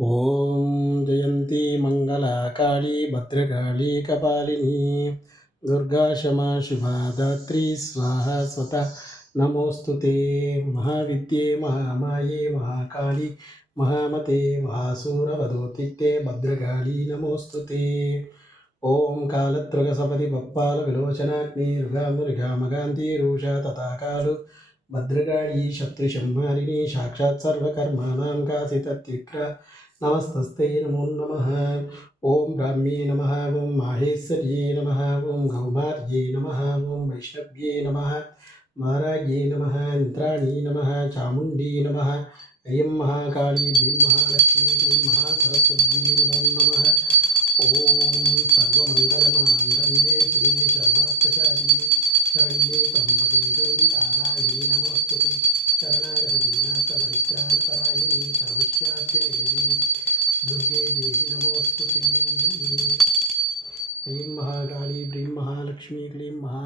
ॐ जयन्ती मंगला काली भद्रकाली कपालिनी दुर्गा क्षमा शिवा दात्री स्वाहा स्वता नमोस्तुते महाविद्ये महामाये महाकाली महामते महासूरवधूतिक्ते भद्रकाली नमोस्तुते ओं कालत्रगसपति बप्पाल विलोचनाग्नि ऋगामृगामगान्ति रूषा तथा कालु भद्रकाली शत्रुसंहारिणी साक्षात् सर्वकर्माणां कासितत्विक्र नमस्तस्ते नमो नमः। ओं ब्राह्मी नमः, ओं माहेश्वर्ये नमः, ओं गौमार्ये नमः, ओं वैष्णव्ये नमः, महाराज्ये नमः, इंद्राणी नमः, चामुंडी नमः। ऐं महाकाली ह्रीं महालक्ष्मी ह्रीं महासरस्वती नमो नमः। ओं सर्वमंगलमांगल्ये शिवे सर्वार्थसाधिके शरण्ये त्र्यंबके गौरी नारायणी नमोस्तुते। शरणागतदीनाथपरित्राणपरायणे सर्वस्याद्य देवी दुर्गे देवी नमोस्तुते। ऐं महाकाली ह्रीं महालक्ष्मी क्लीं महा